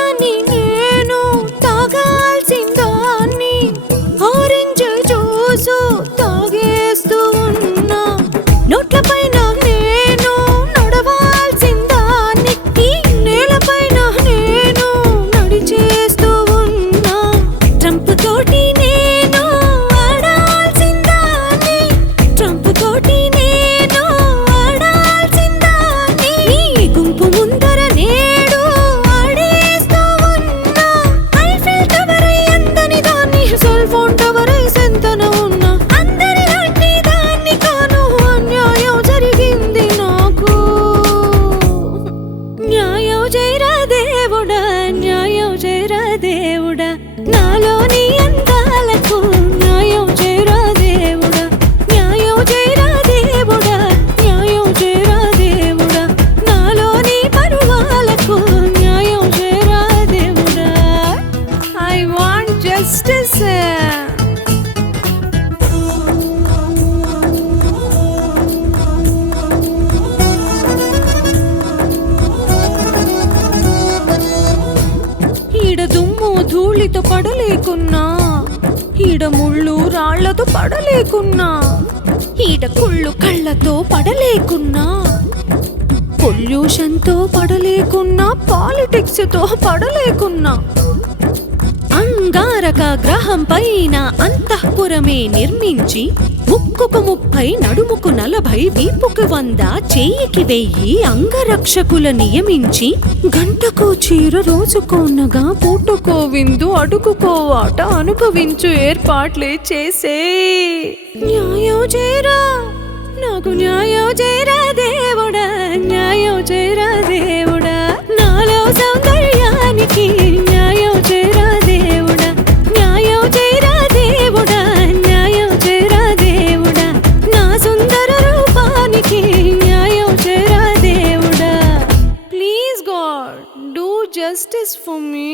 దాన్ని నేను తాగాల్సిందాన్ని orange juice తాగేస్తూ ఉన్నా నోట్లపైన నేను నడవాల్సిందాన్ని ఈ నేలపైన నేను నడిచేస్తూ ఉన్నా ట్రంప్ తోటి నేను ఆడాల్సిందాన్ని ట్రంప్ తోటి నేను ఆడాల్సిందాన్ని ఈ గుంపు ముందర నేడు ఆడేస్తూ ఉన్నా ఐఫిల్ టవర్ అందని దాన్ని సెల్ ఫోన్ టవర్ సెంతన ఉన్నా అందరిలాంటి దాన్ని కాను అన్యాయం జరిగింది నాకు న్యాయం చేయరా దేవుడా న్యాయం చేయరా దేవుడా నాలోని అందాలకు న్యాయం చేయరా దేవుడా న్యాయం చేయరా దేవుడా న్యాయం చేయరా దేవుడా నాలోని పరువాలకు న్యాయం చేయరా దేవుడా ఐ వాంట్ జస్టిస్ ఈడ దుమ్ము ధూళితో పడలేకున్నా ఈడ ముళ్ళు రాళ్లతో పడలేకున్నా ఈడ కుళ్ళు కళ్ళతో పడలేకున్నా పొల్యూషన్తో పడలేకున్నా పాలిటిక్స్ తో పడలేకున్నా అంగారక గ్రహం పైన అంతఃపురమే నిర్మించి ముక్కుకు 30 నడుముకు 40 వీపుకు 100 చేయికి 1000 అంగరక్షకుల నియమించి గంటకో చీర రోజుకోనగా పూటకో విందు అడుగుకో ఆట అనుభవించు ఏర్పాట్లే చేసే న్యాయం చేరా నాకు న్యాయం చేరా దేవుడా న్యాయం చేరా దేవుడా నాలో సౌందర్యానికి న్యాయం చేరా దేవుడా న్యాయం చేరా దేవుడా న్యాయం చేరా దేవుడా నా సుందర రూపానికి న్యాయం చేరా దేవుడా please God do justice for me